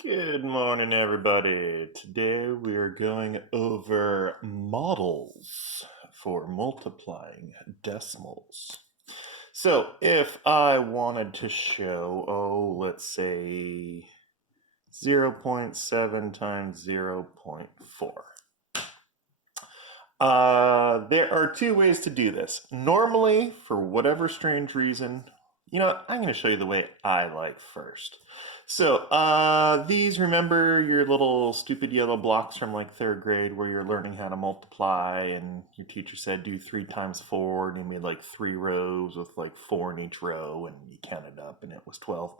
Good morning, everybody. Today we are going over models for multiplying decimals. So if I wanted to show, let's say 0.7 times 0.4. There are two ways to do this. Normally, for whatever strange reason, I'm going to show you the way I like first. So, these, remember your little stupid yellow blocks from like third grade where you're learning how to multiply and your teacher said do 3 times 4 and you made like 3 rows with like 4 in each row and you counted up and it was 12.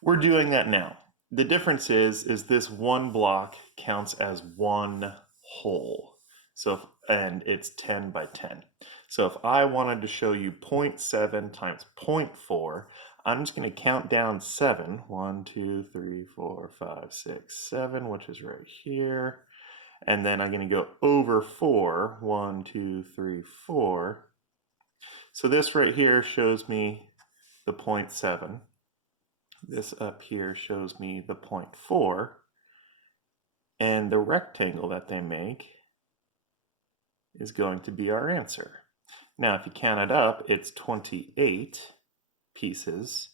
We're doing that now. The difference is this one block counts as one whole. And it's 10 by 10. So if I wanted to show you 0.7 times 0.4, I'm just going to count down 7. 1, 2, 3, 4, 5, 6, 7, which is right here. And then I'm going to go over 4. 1, 2, 3, 4. So this right here shows me the 0.7. This up here shows me the 0.4. And the rectangle that they make is going to be our answer. Now, if you count it up, it's 28 pieces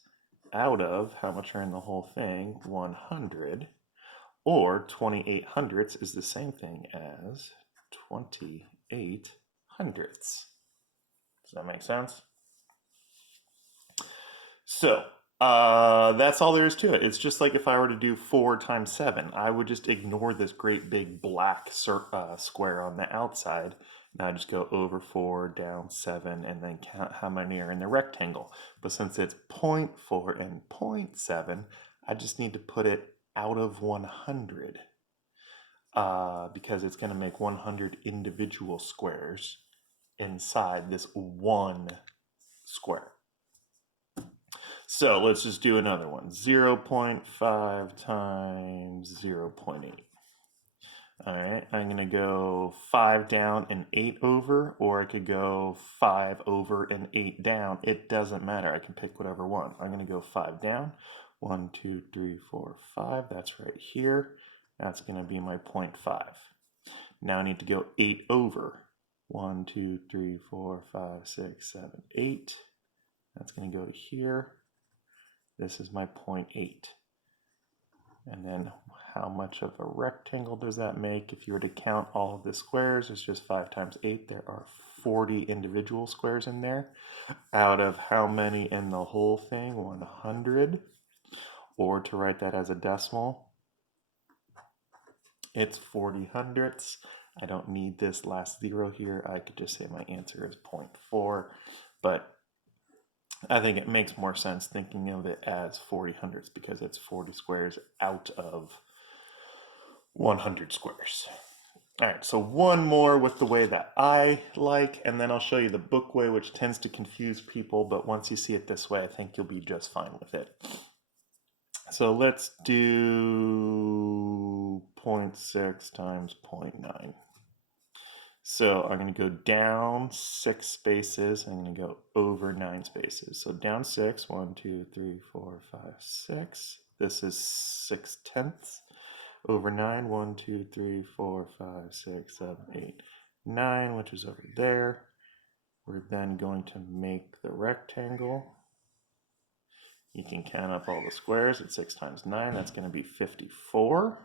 out of, how much are in the whole thing? 100. Or 28 hundredths is the same thing as 28 hundredths. Does that make sense? So, that's all there is to it. It's just like if I were to do 4 times 7, I would just ignore this great big black square on the outside. And I just go over 4, down 7, and then count how many are in the rectangle. But since it's 0.4 and 0.7, I just need to put it out of 100 because it's going to make 100 individual squares inside this one square. So let's just do another one. 0.5 times 0.8. All right, I'm going to go 5 down and 8 over, or I could go 5 over and 8 down. It doesn't matter. I can pick whatever one. I'm going to go 5 down. 1, 2, 3, 4, 5. That's right here. That's going to be my 0.5. Now I need to go 8 over. 1, 2, 3, 4, 5, 6, 7, 8. That's going to go to here. This is my 0.8. And then how much of a rectangle does that make? If you were to count all of the squares, it's just 5 times 8. There are 40 individual squares in there. Out of how many in the whole thing? 100. Or to write that as a decimal, it's 40 hundredths. I don't need this last 0 here. I could just say my answer is 0.4. But I think it makes more sense thinking of it as 40 hundredths because it's 40 squares out of 100 squares. All right, so one more with the way that I like, and then I'll show you the book way, which tends to confuse people, but once you see it this way, I think you'll be just fine with it. So let's do 0.6 times 0.9. So I'm going to go down 6 spaces. I'm going to go over 9 spaces. So down 6, 1, 2, 3, 4, 5, 6. This is 6 tenths. Over 9, 1, 2, 3, 4, 5, 6, 7, 8, 9, which is over there. We're then going to make the rectangle. You can count up all the squares. It's 6 times 9. That's going to be 54.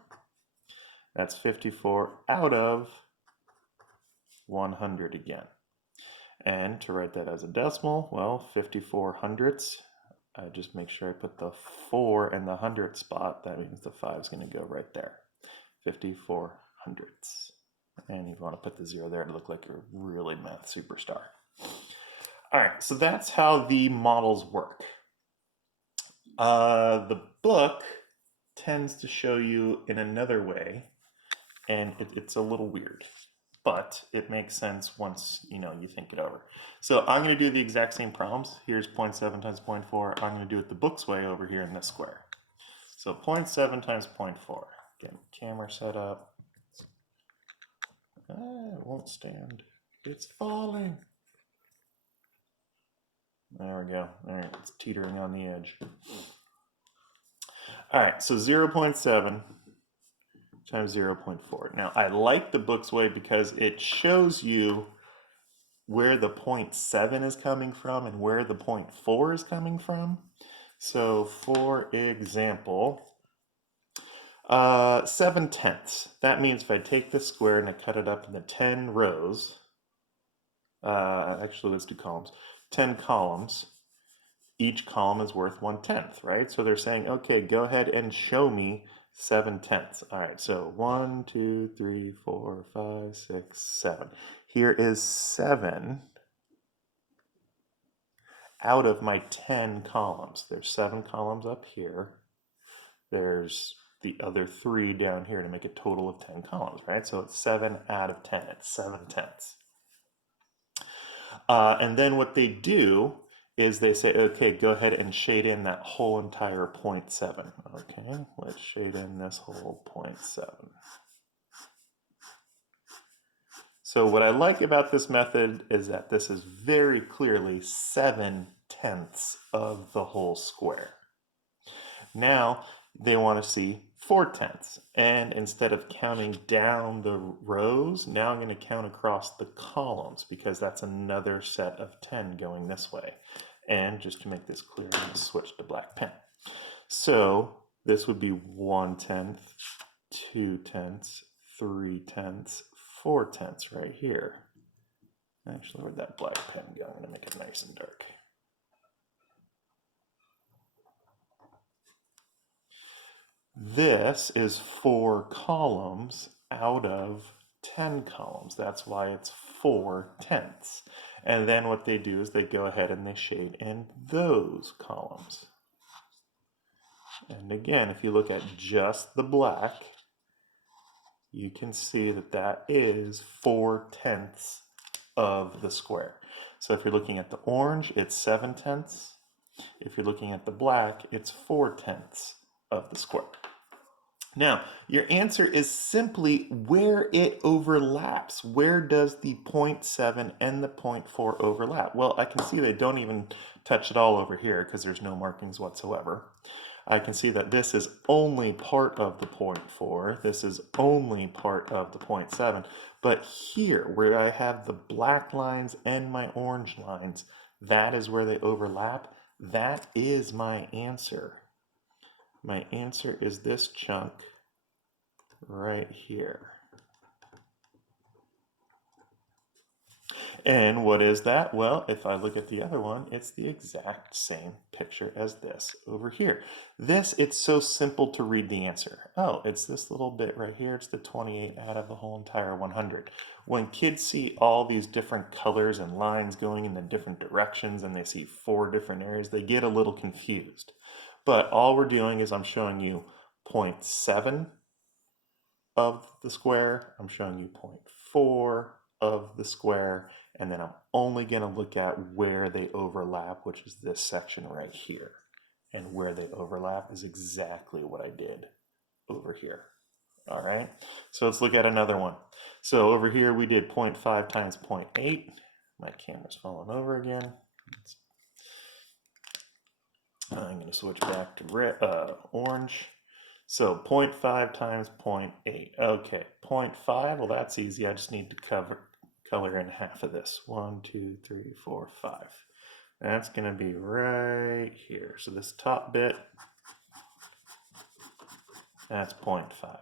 That's 54 out of 100 again. And to write that as a decimal, well, 54 hundredths. I just make sure I put the 4 in the hundredth spot. That means the 5 is going to go right there. 54 hundredths. And you want to put the 0 there to look like you're really math superstar. All right, so that's how the models work. The book tends to show you in another way, and it's a little weird, but it makes sense once you think it over. So I'm going to do the exact same problems. Here's 0.7 times 0.4. I'm going to do it the book's way over here in this square. So 0.7 times 0.4. Get camera set up. It won't stand. It's falling. There we go. All right, it's teetering on the edge. All right, so 0.7 times 0.4. Now, I like the book's way because it shows you where the 0.7 is coming from and where the 0.4 is coming from. So, for example, 7/10. That means if I take this square and I cut it up into 10 rows, actually, let's do columns. 10 columns. Each column is worth 1/10, right? So they're saying, okay, go ahead and show me 7/10. All right, so 1, 2, 3, 4, 5, 6, 7. Here is 7 out of my 10 columns. There's 7 columns up here. There's the other 3 down here to make a total of 10 columns, right? So it's 7 out of 10. It's 7/10. And then what they do is they say, okay, go ahead and shade in that whole entire 0.7. Okay, let's shade in this whole 0.7. So what I like about this method is that this is very clearly 7/10 of the whole square. Now they want to see 4/10. And instead of counting down the rows, now I'm going to count across the columns because that's another set of 10 going this way. And just to make this clear, I'm going to switch to black pen. So this would be 1/10, 2/10, 3/10, 4/10 right here. Actually, where'd that black pen go? I'm going to make it nice and dark. This is 4 columns out of 10 columns. That's why it's 4/10. And then what they do is they go ahead and they shade in those columns. And again, if you look at just the black, you can see that that is 4/10 of the square. So if you're looking at the orange, it's 7/10. If you're looking at the black, it's 4/10 of the square. Now, your answer is simply where it overlaps. Where does the 0.7 and the 0.4 overlap? Well, I can see they don't even touch it all over here because there's no markings whatsoever. I can see that this is only part of the 0.4. This is only part of the 0.7. But here, where I have the black lines and my orange lines, that is where they overlap. That is my answer. My answer is this chunk right here. And what is that? Well, if I look at the other one, it's the exact same picture as this over here. This, it's so simple to read the answer. Oh, it's this little bit right here. It's the 28 out of the whole entire 100. When kids see all these different colors and lines going in the different directions and they see 4 different areas, they get a little confused. But all we're doing is I'm showing you 0.7 of the square, I'm showing you 0.4 of the square, and then I'm only going to look at where they overlap, which is this section right here. And where they overlap is exactly what I did over here. All right, so let's look at another one. So over here we did 0.5 times 0.8. My camera's falling over again. I'm going to switch back to red, orange. So 0.5 times 0.8. Okay, 0.5, well that's easy. I just need to color in half of this. 1, 2, 3, 4, 5. That's going to be right here. So this top bit, that's 0.5.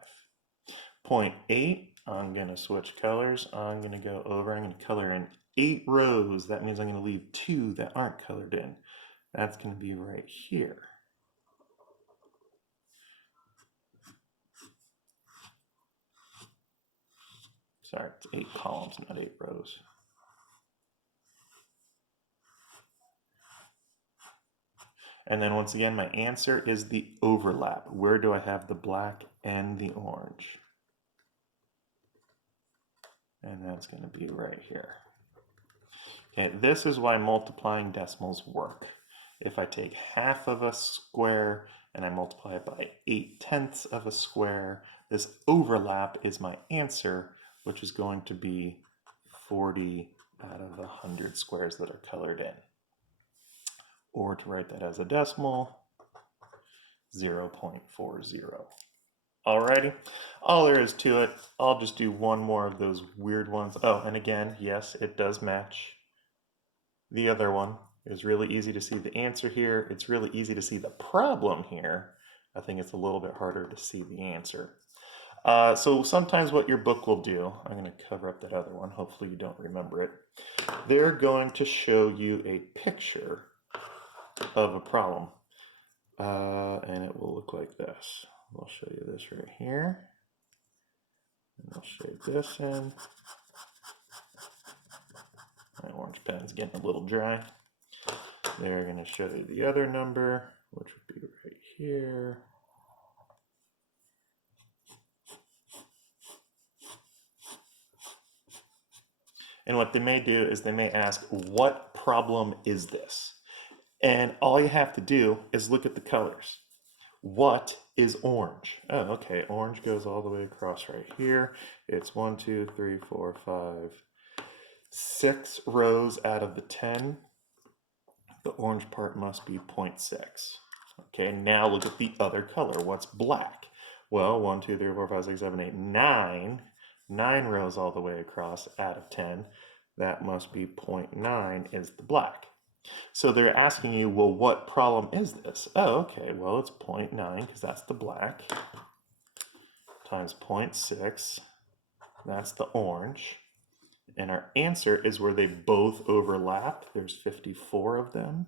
0.8, I'm going to switch colors. I'm going to go over, I'm going to color in 8 rows. That means I'm going to leave 2 that aren't colored in. That's going to be right here. Sorry, it's 8 columns, not 8 rows. And then once again, my answer is the overlap. Where do I have the black and the orange? And that's going to be right here. Okay, this is why multiplying decimals work. If I take half of a square and I multiply it by 8/10 of a square, this overlap is my answer, which is going to be 40 out of 100 squares that are colored in. Or to write that as a decimal, 0.40. Alrighty, all there is to it. I'll just do one more of those weird ones. Oh, and again, yes, it does match the other one. It's really easy to see the answer here. It's really easy to see the problem here. I think it's a little bit harder to see the answer. So sometimes what your book will do, I'm going to cover up that other one. Hopefully you don't remember it. They're going to show you a picture of a problem. And it will look like this. I'll show you this right here. And I'll shade this in. My orange pen's getting a little dry. They're going to show you the other number, which would be right here. And what they may do is they may ask, what problem is this? And all you have to do is look at the colors. What is orange? Oh, okay, orange goes all the way across right here. It's 1, 2, 3, 4, 5, 6 rows out of the 10. The orange part must be 0.6. Okay, now look at the other color. What's black? Well, 1, 2, 3, 4, 5, 6, 7, 8, 9. 9 rows all the way across out of 10. That must be 0.9 is the black. So they're asking you, well, what problem is this? Oh, okay, well, it's 0.9 because that's the black times 0.6. That's the orange. And our answer is where they both overlap. There's 54 of them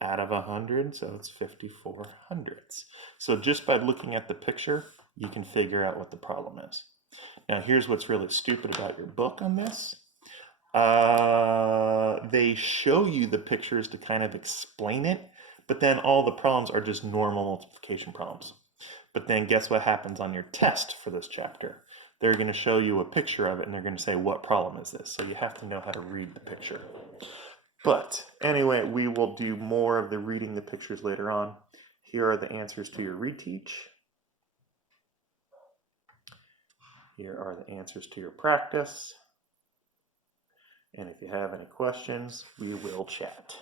out of 100, so it's 54 hundredths. So just by looking at the picture, you can figure out what the problem is. Now, here's what's really stupid about your book on this. They show you the pictures to kind of explain it, but then all the problems are just normal multiplication problems. But then guess what happens on your test for this chapter? They're going to show you a picture of it and they're going to say, what problem is this? So you have to know how to read the picture. But anyway, we will do more of the reading the pictures later on. Here are the answers to your reteach. Here are the answers to your practice. And if you have any questions, we will chat.